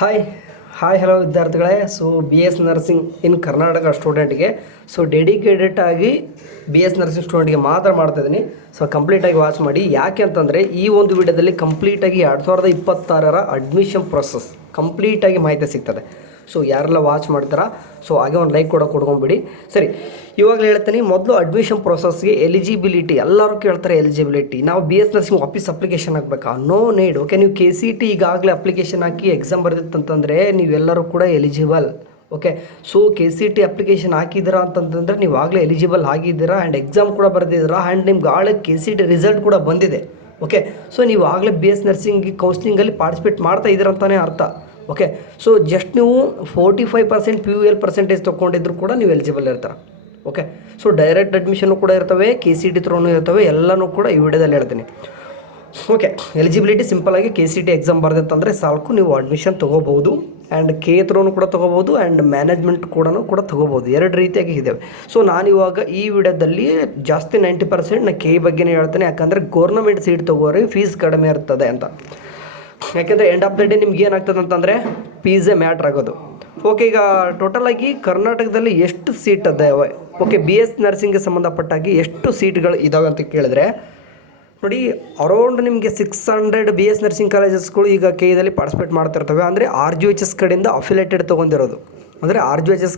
Hi hello ವಿದ್ಯಾರ್ಥಿಗಳೇ. So BS nursing ಇನ್ Karnataka ಸ್ಟೂಡೆಂಟ್ಗೆ dedicated ಆಗಿ BS nursing ಸ್ಟೂಡೆಂಟ್ಗೆ ಮಾತ್ರ ಮಾಡ್ತಾ ಇದ್ದೀನಿ. ಸೊ ಕಂಪ್ಲೀಟಾಗಿ ವಾಚ್ ಮಾಡಿ. ಯಾಕೆ ಅಂತಂದರೆ ಈ ಒಂದು ವಿಡಿಯೋದಲ್ಲಿ ಕಂಪ್ಲೀಟಾಗಿ 2026ರ ಅಡ್ಮಿಷನ್ ಪ್ರೊಸೆಸ್ ಕಂಪ್ಲೀಟಾಗಿ ಮಾಹಿತಿ ಸಿಗ್ತದೆ. ಸೊ ಯಾರೆಲ್ಲ ವಾಚ್ ಮಾಡ್ತಾರಾ ಸೊ ಹಾಗೆ ಒಂದು ಲೈಕ್ ಕೂಡ ಕೊಡ್ಕೊಂಬಿಡಿ. ಸರಿ, ಇವಾಗಲೇ ಹೇಳ್ತೀನಿ. ಮೊದಲು ಅಡ್ಮಿಷನ್ ಪ್ರೊಸೆಸ್ಗೆ ಎಲಿಜಿಬಿಲಿಟಿ ಎಲ್ಲರೂ ಕೇಳ್ತಾರೆ. ಎಲಿಜಿಬಿಲಿಟಿ ನಾವು BS ನರ್ಸಿಂಗ್ ಆಫೀಸ್ ಅಪ್ಲಿಕೇಶನ್ ಹಾಕಬೇಕಾ? No need. ಓಕೆ, ನೀವು KCT ಈಗಾಗಲೇ ಅಪ್ಲಿಕೇಶನ್ ಹಾಕಿ ಎಕ್ಸಾಮ್ ಬರೆದಿತ್ತಂತಂದರೆ ನೀವೆಲ್ಲರೂ ಕೂಡ eligible. Okay, so KCT application ಹಾಕಿದ್ದೀರಾ ಅಂತಂತಂದರೆ ನೀವು ಆಗಲೇ ಎಲಿಜಿಬಲ್ ಆಗಿದ್ದೀರಾ ಆ್ಯಂಡ್ ಎಕ್ಸಾಮ್ ಕೂಡ ಬರೆದಿದ್ದೀರಾ ಆ್ಯಂಡ್ ನಿಮ್ಗೆ ಆಗಲೇ KCT ರಿಸಲ್ಟ್ ಕೂಡ ಬಂದಿದೆ. ಓಕೆ, ಸೊ ನೀವು ಆಗಲೇ BS ನರ್ಸಿಂಗ್ ಕೌನ್ಸಿಲಿಂಗಲ್ಲಿ ಪಾರ್ಟಿಸಿಪೇಟ್ ಮಾಡ್ತಾ ಇದ್ದೀರ ಅಂತಲೇ ಅರ್ಥ. ಓಕೆ, ಸೊ ಜಸ್ಟ್ ನೀವು 45% PUL ಪರ್ಸೆಂಟೇಜ್ ತೊಗೊಂಡಿದ್ರು ಕೂಡ ನೀವು ಎಲಿಜಿಬಲ್ ಇರ್ತಾರೆ. ಓಕೆ, ಸೊ ಡೈರೆಕ್ಟ್ ಅಡ್ಮಿಷನ್ನು ಕೂಡ ಇರ್ತವೆ, KCT ಥ್ರೋನು ಇರ್ತವೆ, ಎಲ್ಲನೂ ಕೂಡ ಈ ವಿಡಿಯೋದಲ್ಲಿ ಹೇಳ್ತೀನಿ. ಓಕೆ, ಎಲಿಜಿಬಿಲಿಟಿ ಸಿಂಪಲಾಗಿ KCT ಎಕ್ಸಾಮ್ ಬರೆದಿತ್ತಂದರೆ ಸಾಕು, ನೀವು ಅಡ್ಮಿಷನ್ ತೊಗೋಬೋದು ಆ್ಯಂಡ್ ಕೆ ಥ್ರೋನು ಕೂಡ ತೊಗೋಬೋದು ಆ್ಯಂಡ್ ಮ್ಯಾನೇಜ್ಮೆಂಟ್ ಕೂಡ ತೊಗೋಬೋದು. ಎರಡು ರೀತಿಯಾಗಿ ಇದ್ದಾವೆ. ಸೊ ನಾನಿವಾಗ ಈ ವಿಡಿಯೋದಲ್ಲಿ ಜಾಸ್ತಿ 90% ನಾನು ಕೆ ಬಗ್ಗೆನೇ ಹೇಳ್ತೇನೆ. ಯಾಕಂದರೆ ಗೌರ್ನಮೆಂಟ್ ಸೀಟ್ ತೊಗೋರಿ ಫೀಸ್ ಕಡಿಮೆ ಇರ್ತದೆ ಅಂತ. ಯಾಕೆಂದರೆ ಎಂಡ್ ಆಫ್ ದ ಡೇ ನಿಮ್ಗೆ ಏನಾಗ್ತದೆ ಅಂತಂದರೆ ಫೀಸೇ ಮ್ಯಾಟ್ರ್ ಆಗೋದು. ಓಕೆ, ಈಗ ಟೋಟಲಾಗಿ ಕರ್ನಾಟಕದಲ್ಲಿ ಎಷ್ಟು ಸೀಟ್ ಅದಾವೆ? ಓಕೆ, BS ನರ್ಸಿಂಗ್ಗೆ ಸಂಬಂಧಪಟ್ಟಾಗಿ ಎಷ್ಟು ಸೀಟ್ಗಳು ಇದ್ದಾವೆ ಅಂತ ಕೇಳಿದ್ರೆ ನೋಡಿ, ಅರೌಂಡ್ ನಿಮಗೆ 600 BS ನರ್ಸಿಂಗ್ ಕಾಲೇಜಸ್ಗಳು ಈಗ KEದಲ್ಲಿ ಪಾರ್ಟಿಸಿಪೇಟ್ ಮಾಡ್ತಿರ್ತವೆ. ಅಂದರೆ RGHS ಕಡೆಯಿಂದ ಅಫಿಲೇಟೆಡ್ ತೊಗೊಂಡಿರೋದು. ಅಂದರೆ RGHS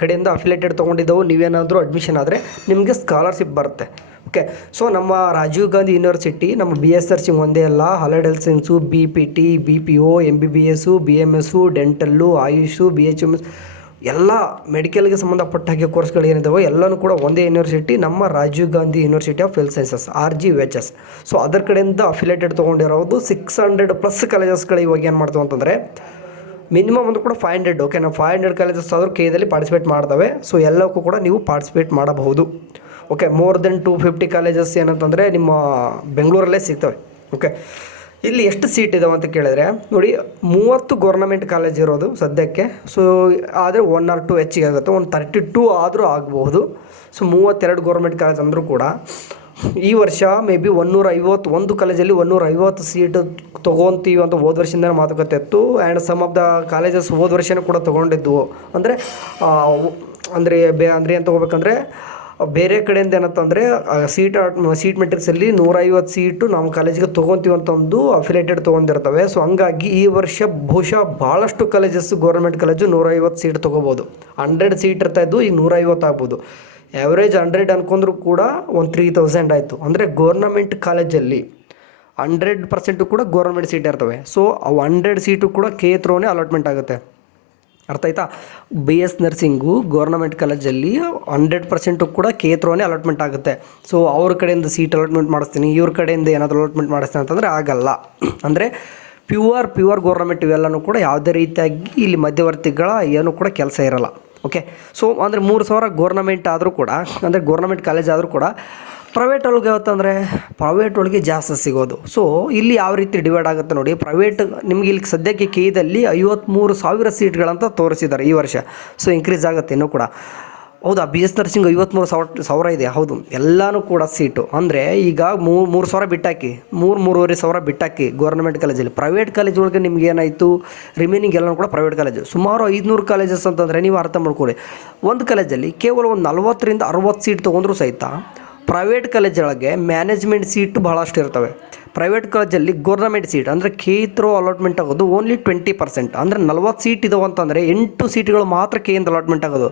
ಕಡೆಯಿಂದ ಅಫಿಲೇಟೆಡ್ ತೊಗೊಂಡಿದ್ದವು. ನೀವೇನಾದರೂ ಅಡ್ಮಿಷನ್ ಆದರೆ ನಿಮಗೆ ಸ್ಕಾಲರ್ಶಿಪ್ ಬರುತ್ತೆ. ಓಕೆ, ಸೊ ನಮ್ಮ ರಾಜೀವ್ ಗಾಂಧಿ ಯೂನಿವರ್ಸಿಟಿ ನಮ್ಮ BS ನರ್ಸಿಂಗ್ ಒಂದೇ ಅಲ್ಲ, allied health science, BPT, BPO, MBBS, BMS, dental, AYUSH, BHMS ಎಲ್ಲ ಮೆಡಿಕಲ್ಗೆ ಸಂಬಂಧಪಟ್ಟ ಹಾಗೆ ಕೋರ್ಸ್ಗಳು ಏನಿದಾವೆ ಎಲ್ಲನೂ ಕೂಡ ಒಂದೇ ಯೂನಿವರ್ಸಿಟಿ, ನಮ್ಮ Rajiv Gandhi university of health sciences RGHS. So ಅದರ ಕಡೆಯಿಂದ ಅಫಿಲೇಟೆಡ್ ತೊಗೊಂಡಿರೋದು 600+ ಕಾಲೇಜಸ್ಗಳು ಇವಾಗ ಏನು ಮಾಡ್ತವೆ ಅಂತಂದರೆ ಮಿನಿಮಮ್ ಒಂದು ಕೂಡ 500. ಓಕೆ, ನಾವು 500 ಕಾಲೇಜಸ್ ಆದರೂ KEದಲ್ಲಿ ಪಾರ್ಟಿಸಿಪೇಟ್ ಮಾಡ್ತವೆ. ಸೊ ಎಲ್ಲಕ್ಕೂ ಕೂಡ ನೀವು ಪಾರ್ಟಿಸಿಪೇಟ್ ಮಾಡಬಹುದು. ಓಕೆ, ಮೋರ್ ದೆನ್ 250 ಕಾಲೇಜಸ್ ಏನಂತಂದರೆ ನಿಮ್ಮ ಬೆಂಗಳೂರಲ್ಲೇ ಸಿಗ್ತವೆ. ಓಕೆ, ಇಲ್ಲಿ ಎಷ್ಟು ಸೀಟ್ ಇದಾವೆ ಅಂತ ಕೇಳಿದರೆ ನೋಡಿ, 30 ಗೌರ್ನಮೆಂಟ್ ಕಾಲೇಜ್ ಇರೋದು ಸದ್ಯಕ್ಕೆ. ಸೊ ಆದರೆ 1 or 2 ಹೆಚ್ಚಿಗೆ ಆಗುತ್ತೆ, ಒಂದು 32 ಆದರೂ ಆಗಬಹುದು. ಸೊ 32 ಗೌರ್ಮೆಂಟ್ ಕಾಲೇಜ್ ಅಂದರೂ ಕೂಡ ಈ ವರ್ಷ ಮೇ ಬಿ 151 ಕಾಲೇಜಲ್ಲಿ 150 ಸೀಟ್ ತೊಗೊತೀವಿ ಅಂತ ಹೋದ ವರ್ಷದಿಂದ ಮಾತುಕತೆ ಇತ್ತು. And some of the colleges ಹೋದ ವರ್ಷವೂ ಕೂಡ ತೊಗೊಂಡಿದ್ವು. ಅಂದರೆ ಏನು ತೊಗೋಬೇಕಂದ್ರೆ ಬೇರೆ ಕಡೆಯಿಂದ ಏನಂತಂದರೆ ಸೀಟ್ ಮೆಟ್ರಿಕ್ಸಲ್ಲಿ 150 ಸೀಟು ನಮ್ಮ ಕಾಲೇಜಿಗೆ ತೊಗೊತೀವಿ ಅಂತ ಒಂದು ಅಫಿಲೇಟೆಡ್ ತೊಗೊಂಡಿರ್ತವೆ. ಸೊ ಹಂಗಾಗಿ ಈ ವರ್ಷ ಬಹುಶಃ ಭಾಳಷ್ಟು ಕಾಲೇಜಸ್ ಗೌರ್ಮೆಂಟ್ ಕಾಲೇಜು 150 ಸೀಟ್ ತೊಗೋಬೋದು. 100 ಸೀಟ್ ಇರ್ತಾಯಿದ್ದು, ಈಗ 150 ಆಗ್ಬೋದು. ಆ್ಯಾವ್ರೇಜ್ 100 ಅನ್ಕೊಂಡ್ರೂ ಕೂಡ ಒಂದು 3000 ಆಯಿತು. ಅಂದರೆ ಗೌರ್ನಮೆಂಟ್ ಕಾಲೇಜಲ್ಲಿ 100% ಕೂಡ ಗೌರ್ಮೆಂಟ್ ಸೀಟ್ ಇರ್ತವೆ. ಸೊ ಅವು 100 ಸೀಟು ಕೂಡ KE ಥ್ರೋನೇ ಅಲಾಟ್ಮೆಂಟ್ ಆಗುತ್ತೆ. ಅರ್ಥ ಆಯ್ತಾ? BS ನರ್ಸಿಂಗು ಗೌರ್ನಮೆಂಟ್ ಕಾಲೇಜಲ್ಲಿ 100% ಕೂಡ KE ಥ್ರೋನೇ ಅಲಾಟ್ಮೆಂಟ್ ಆಗುತ್ತೆ. ಸೊ ಅವ್ರ ಕಡೆಯಿಂದ ಸೀಟ್ ಅಲಾಟ್ಮೆಂಟ್ ಮಾಡಿಸ್ತೀನಿ, ಇವ್ರ ಕಡೆಯಿಂದ ಏನಾದರೂ ಅಲಾಟ್ಮೆಂಟ್ ಮಾಡಿಸ್ತೀನಿ ಅಂತಂದರೆ ಆಗಲ್ಲ. ಅಂದರೆ ಪ್ಯೂರ್ ಗೌರ್ನಮೆಂಟ್ ಇವೆಲ್ಲನೂ ಕೂಡ ಯಾವುದೇ ರೀತಿಯಾಗಿ ಇಲ್ಲಿ ಮಧ್ಯವರ್ತಿಗಳ ಏನೂ ಕೂಡ ಕೆಲಸ ಇರೋಲ್ಲ. ಓಕೆ, ಸೊ ಅಂದರೆ 3000 ಗೌರ್ನಮೆಂಟ್ ಆದರೂ ಕೂಡ, ಅಂದರೆ ಗೌರ್ನಮೆಂಟ್ ಕಾಲೇಜ್ ಆದರೂ ಕೂಡ ಪ್ರೈವೇಟ್ ಒಳಗೆ ಯಾವತ್ತಂದರೆ ಪ್ರೈವೇಟ್ ಒಳಗೆ ಜಾಸ್ತಿ ಸಿಗೋದು. ಸೊ ಇಲ್ಲಿ ಯಾವ ರೀತಿ ಡಿವೈಡ್ ಆಗುತ್ತೆ ನೋಡಿ. ಪ್ರೈವೇಟ್ ನಿಮಗೆ ಇಲ್ಲಿ ಸದ್ಯಕ್ಕೆ KEದಲ್ಲಿ 53,000 ಸೀಟ್ಗಳಂತ ತೋರಿಸಿದ್ದಾರೆ ಈ ವರ್ಷ. ಸೊ ಇನ್ಕ್ರೀಸ್ ಆಗುತ್ತೆ ಇನ್ನೂ ಕೂಡ. ಹೌದಾ, BS ನರ್ಸಿಂಗ್ 53,000 ಇದೆ. ಹೌದು, ಎಲ್ಲನೂ ಕೂಡ ಸೀಟು. ಅಂದರೆ ಈಗ 3,000 ಬಿಟ್ಟಾಕಿ, 3,500 ಬಿಟ್ಟಾಕಿ ಗೌರ್ಮೆಂಟ್ ಕಾಲೇಜಲ್ಲಿ. ಪ್ರೈವೇಟ್ ಕಾಲೇಜ್ ಒಳಗೆ ನಿಮ್ಗೆ ಏನಾಯಿತು, ರಿಮೈನಿಂಗ್ ಎಲ್ಲನೂ ಕೂಡ ಪ್ರೈವೇಟ್ ಕಾಲೇಜು. ಸುಮಾರು 500 ಕಾಲೇಜಸ್ ಅಂತಂದರೆ ನೀವು ಅರ್ಥ ಮಾಡ್ಕೊಳ್ಳಿ. ಒಂದು ಕಾಲೇಜಲ್ಲಿ ಕೇವಲ ಒಂದು 40ರಿಂದ 60 ಸೀಟ್ ತೊಗೊಂಡ್ರೂ ಸಹಿತ ಪ್ರೈವೇಟ್ ಕಾಲೇಜೊಳಗೆ ಮ್ಯಾನೇಜ್ಮೆಂಟ್ ಸೀಟು ಭಾಳಷ್ಟು ಇರ್ತವೆ. ಪ್ರೈವೇಟ್ ಕಾಲೇಜಲ್ಲಿ ಗೌರ್ನಮೆಂಟ್ ಸೀಟ್ ಅಂದರೆ KE ಥ್ರೋ ಅಲಾಟ್ಮೆಂಟ್ ಆಗೋದು ಓನ್ಲಿ 20%. ಅಂದರೆ 40 ಸೀಟ್ ಇದಾವೆ ಅಂತಂದರೆ 8 ಸೀಟ್ಗಳು ಮಾತ್ರ KEಯಿಂದ ಅಲಾಟ್ಮೆಂಟ್ ಆಗೋದು.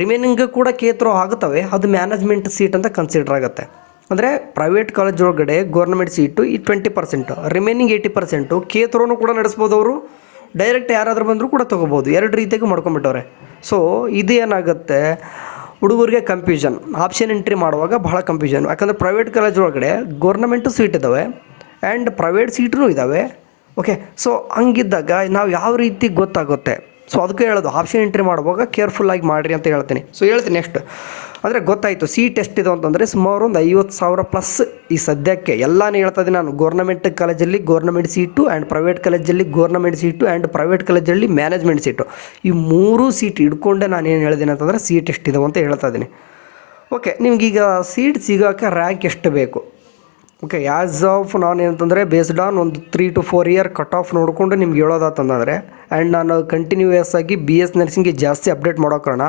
ರಿಮೈನಿಂಗ್ ಕೂಡ KE ಥ್ರೋ ಆಗುತ್ತವೆ, ಅದು ಮ್ಯಾನೇಜ್ಮೆಂಟ್ ಸೀಟ್ ಅಂತ ಕನ್ಸಿಡರ್ ಆಗುತ್ತೆ. ಅಂದರೆ ಪ್ರೈವೇಟ್ ಕಾಲೇಜ್ ಒಳಗಡೆ ಗೌರ್ನಮೆಂಟ್ ಸೀಟು ಈ 20%, ರಿಮೈನಿಂಗ್ 80% KE ಥ್ರೋನು ಕೂಡ ನಡೆಸ್ಬೋದು. ಅವರು ಡೈರೆಕ್ಟ್ ಯಾರಾದರೂ ಬಂದರೂ ಕೂಡ ತೊಗೋಬೋದು. ಎರಡು ರೀತಿಯಾಗಿ ಮಾಡ್ಕೊಂಬಿಟ್ಟವ್ರೆ. ಸೊ ಇದು ಏನಾಗುತ್ತೆ, ಹುಡುಗರಿಗೆ ಕನ್ಫ್ಯೂಷನ್. ಆಪ್ಷನ್ ಎಂಟ್ರಿ ಮಾಡುವಾಗ ಬಹಳ ಕನ್ಫ್ಯೂಷನ್. ಯಾಕಂದರೆ ಪ್ರೈವೇಟ್ ಕಾಲೇಜ್ ಒಳಗಡೆ ಗೌರ್ನಮೆಂಟು ಸೀಟ್ ಇದ್ದಾವೆ ಆ್ಯಂಡ್ ಪ್ರೈವೇಟ್ ಸೀಟೂ ಇದ್ದಾವೆ. ಓಕೆ, ಸೊ ಹಂಗಿದ್ದಾಗ ನಾವು ಯಾವ ರೀತಿ ಗೊತ್ತಾಗುತ್ತೆ? ಸೊ ಅದಕ್ಕೆ ಹೇಳೋದು, ಆಪ್ಷನ್ ಎಂಟ್ರಿ ಮಾಡುವಾಗ ಕೇರ್ಫುಲ್ಲಾಗಿ ಮಾಡಿರಿ ಅಂತ ಹೇಳ್ತೀನಿ. ಸೊ ಹೇಳ್ತೀನಿ ನೆಕ್ಸ್ಟ್. ಅಂದರೆ ಗೊತ್ತಾಯಿತು ಸೀಟ್ ಎಷ್ಟಿದೆ ಅಂತಂದರೆ ಸುಮಾರು ಒಂದು 50,000+ ಈ ಸದ್ಯಕ್ಕೆ ಎಲ್ಲಾನು ಹೇಳ್ತಾ ಇದ್ದೀನಿ ನಾನು. ಗೌರ್ನಮೆಂಟ್ ಕಾಲೇಜಲ್ಲಿ ಗೌರ್ನಮೆಂಟ್ ಸೀಟು ಆ್ಯಂಡ್ ಪ್ರೈವೇಟ್ ಕಾಲೇಜಲ್ಲಿ ಗೌರ್ನಮೆಂಟ್ ಸೀಟು ಆ್ಯಂಡ್ ಪ್ರೈವೇಟ್ ಕಾಲೇಜಲ್ಲಿ ಮ್ಯಾನೇಜ್ಮೆಂಟ್ ಸೀಟು, ಈ 3 ಸೀಟ್ ಹಿಡ್ಕೊಂಡೆ ನಾನು ಏನು ಹೇಳಿದ್ದೀನಿ ಅಂತಂದರೆ ಸೀಟ್ ಎಷ್ಟಿದೆ ಅಂತ ಹೇಳ್ತಾ ಇದ್ದೀನಿ. ಓಕೆ, ನಿಮಗೀಗ ಸೀಟ್ ಸಿಗೋಕ್ಕೆ ರ್ಯಾಂಕ್ ಎಷ್ಟು ಬೇಕು? ಓಕೆ, ಆ್ಯಸ್ ಆಫ್ ನಾನು ಏನಂತಂದರೆ ಬೇಸ್ಡ್ ಆನ್ ಒಂದು 3 to 4 ಇಯರ್ ಕಟ್ ಆಫ್ ನೋಡಿಕೊಂಡು ನಿಮ್ಗೆ ಹೇಳೋದಾತಂದರೆ, ಆ್ಯಂಡ್ ನಾನು ಕಂಟಿನ್ಯೂಯಸ್ ಆಗಿ ಬಿ ಎಸ್ ನರ್ಸಿಂಗ್ಗೆ ಜಾಸ್ತಿ ಅಪ್ಡೇಟ್ ಮಾಡೋ ಕಾರಣ